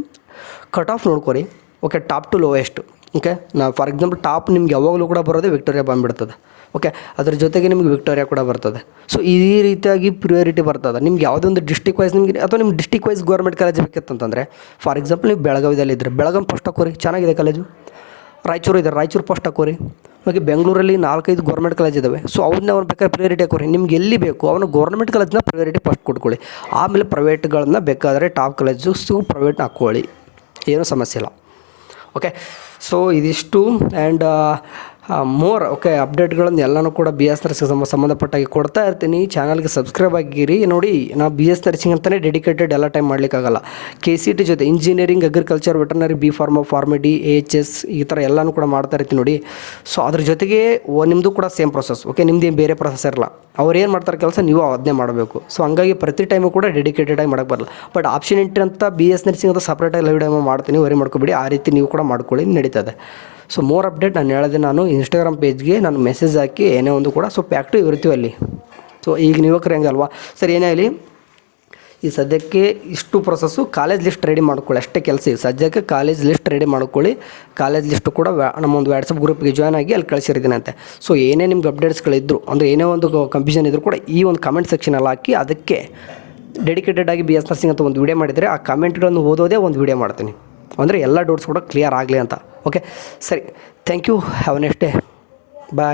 ಕಟ್ ಆಫ್ ನೋಡ್ಕೊರಿ. Okay, top to lowest okay for example top ನಿಮ್ಗೆ ಯಾವಾಗಲೂ ಕೂಡ ಬರೋದೇ ವಿಕ್ಟೋರಿಯಾ ಬಂದುಬಿಡ್ತದೆ. ಓಕೆ ಅದ್ರ ಜೊತೆಗೆ ನಿಮ್ಗೆ ವಿಕ್ಟೋರಿಯಾ ಕೂಡ ಬರ್ತದೆ. ಸೊ ಈ ರೀತಿಯಾಗಿ ಪ್ರಿಯಾರಿಟಿ ಬರ್ತದೆ ನಿಮ್ಗೆ ಯಾವುದೋ ಒಂದು ಡಿಸ್ಟಿಕ್ ವೈಸ್ ನಿಮಗೆ, ಅಥವಾ ನಿಮ್ಮ ಡಿಸ್ಟಿಕ್ ವೈಸ್ ಗೌರ್ಮೆಂಟ್ ಕಾಲೇಜ್ ಬೇಕಿತ್ತಂತಂದರೆ ಫಾರ್ ಎಕ್ಸಾಂಪಲ್ ನೀವು ಬೆಳಗಾವಿದಲ್ಲಿ ಇದ್ದರೆ ಬೆಳಗಾಂ ಫಸ್ಟ್ ಹಾಕೋರಿ, ಚೆನ್ನಾಗಿದೆ ಕಾಲೇಜು. ರಾಯಚೂರು ಇದೆ, ರಾಯಚೂರು ಫಸ್ಟ್ ಹಾಕೋರಿ. ಹಾಗೆ ಬೆಂಗಳೂರಲ್ಲಿ 4-5 ಗೌರ್ಮೆಂಟ್ ಕಾಲೇಜ್ ಇದ್ದಾವೆ. ಸೊ ಅವನ್ನ ಅವ್ರು ಬೇಕಾದ್ರೆ ಪ್ರಿಯಾರಿಟಿ ಹಾಕೋರಿ. ನಿಮ್ಗೆ ಎಲ್ಲಿ ಬೇಕು ಅವನು ಗೌರ್ಮೆಂಟ್ ಕಾಲೇಜ್ನ ಪ್ರಿಯಾರಿಟಿ ಫಸ್ಟ್ ಕೊಟ್ಕೊಳ್ಳಿ. ಆಮೇಲೆ ಪ್ರೈವೇಟ್ಗಳನ್ನ ಬೇಕಾದರೆ ಟಾಪ್ ಕಾಲೇಜು ಪ್ರೈವೇಟ್ನ ಹಾಕ್ಕೊಳ್ಳಿ, ಏನೂ ಸಮಸ್ಯೆ ಇಲ್ಲ. ಓಕೆ ಸೊ ಇದಿಷ್ಟು ಆ್ಯಂಡ್ ಮೋರ್ ಓಕೆ ಅಪ್ಡೇಟ್ಗಳನ್ನು ಎಲ್ಲನೂ ಕೂಡ ಬಿ ಎಸ್ ನರ್ಸಿಂಗ್ ಸಂಬಂಧಪಟ್ಟಾಗಿ ಕೊಡ್ತಾ ಇರ್ತೀನಿ. ಚಾನಲ್ಗೆ ಸಬ್ಸ್ಕ್ರೈಬ್ ಆಗಿರಿ. ನೋಡಿ ನಾವು ಬಿ ಎಸ್ ನರ್ಸಿಂಗ್ ಅಂತಲೇ ಡೆಡಿಕೇಟೆಡ್ ಎಲ್ಲ ಟೈಮ್ ಮಾಡಲಿಕ್ಕಾಗಲ್ಲ. KCT ಜೊತೆ engineering, agriculture, veterinary, B pharm D, AHS ಈ ಥರ ಎಲ್ಲನೂ ಕೂಡ ಮಾಡ್ತಾ ಇರ್ತೀನಿ ನೋಡಿ. ಸೊ ಅದ್ರ ಜೊತೆಗೆ ನಿಮ್ಮದು ಕೂಡ ಸೇಮ್ ಪ್ರೊಸೆಸ್. ಓಕೆ ನಿಮ್ದೇನು ಬೇರೆ ಪ್ರೊಸೆಸ್ ಇರಲ್ಲ. ಅವ್ರು ಏನು ಮಾಡ್ತಾರೆ ಕೆಲಸ ನೀವು ಅದನ್ನೇ ಮಾಡಬೇಕು. ಸೊ ಹಂಗಾಗಿ ಪ್ರತಿ ಟೈಮು ಕೂಡ ಡೆಡಿಕೇಟೆಡಾಗಿ ಮಾಡೋಕ್ಕೆ ಬರಲ್ಲ. ಬಟ್ ಆಪ್ಷನ್ ಎಂಟ್ರಿ ಅಂತ ಬಿ ಎಸ್ ನರ್ಸಿಂಗ್ ಅಂತ ಸಪ್ರೇಟಾಗಿ ಲೈವ್ ಡೆಮೋ ಮಾಡ್ತೀನಿ, ವರಿ ಮಾಡ್ಕೊಬೇಡಿ. ಆ ರೀತಿ ನೀವು ಕೂಡ ಮಾಡ್ಕೊಳ್ಳಿ, ನಡೀತದೆ. ಸೊ ಮೋರ್ ಅಪ್ಡೇಟ್ ನಾನು ಹೇಳಿದೆ, ನಾನು ಇನ್ಸ್ಟಾಗ್ರಾಮ್ ಪೇಜ್ಗೆ ನಾನು ಮೆಸೇಜ್ ಹಾಕಿ ಏನೇ ಒಂದು ಕೂಡ ಸ್ವಲ್ಪ ಆ್ಯಕ್ಟಿವ್ ಇರ್ತೀವಿ ಅಲ್ಲಿ. ಸೊ ಈಗ ಯುವಕರು ಹೆಂಗೆ ಅಲ್ವಾ ಸರ್, ಏನೇ ಆಗಲಿ ಈ ಸದ್ಯಕ್ಕೆ ಇಷ್ಟು ಪ್ರೊಸೆಸ್ಸು. ಕಾಲೇಜ್ ಲಿಸ್ಟ್ ರೆಡಿ ಮಾಡ್ಕೊಳ್ಳಿ ಅಷ್ಟೇ ಕೆಲಸ. ಈಗ ಸದ್ಯಕ್ಕೆ ಕಾಲೇಜ್ ಲಿಸ್ಟ್ ರೆಡಿ ಮಾಡ್ಕೊಳ್ಳಿ. ಕಾಲೇಜ್ ಲಿಸ್ಟು ಕೂಡ ನಮ್ಮೊಂದು ವಾಟ್ಸಪ್ ಗ್ರೂಪ್ಗೆ ಜಾಯ್ನ್ ಆಗಿ ಅಲ್ಲಿ ಕಳಿಸಿರ್ತೀನಂತೆ. ಸೊ ಏನೇ ನಿಮ್ಗೆ ಅಪ್ಡೇಟ್ಸ್ಗಳಿದ್ರು, ಅಂದರೆ ಏನೇ ಒಂದು ಕನ್ಫ್ಯೂಷನ್ ಇದ್ದರೂ ಕೂಡ ಈ ಒಂದು ಕಮೆಂಟ್ ಸೆಕ್ಷನಲ್ಲಿ ಹಾಕಿ ಅದಕ್ಕೆ ಡೆಡಿಕೇಟೆಡ್ ಆಗಿ ಬಿ ಎಸ್ ನರ್ಸಿಂಗ್ ಅಂತ ಒಂದು ವಿಡಿಯೋ ಮಾಡಿದರೆ ಆ ಕಮೆಂಟ್ಗಳನ್ನು ಓದೋದೇ ಒಂದು ವಿಡಿಯೋ ಮಾಡ್ತೀನಿ, ಅಂದರೆ ಎಲ್ಲ ಡೌಟ್ಸ್ ಕೂಡ ಕ್ಲಿಯರ್ ಆಗಲಿ ಅಂತ. ಓಕೆ ಸರಿ, thank you, have a next day, bye.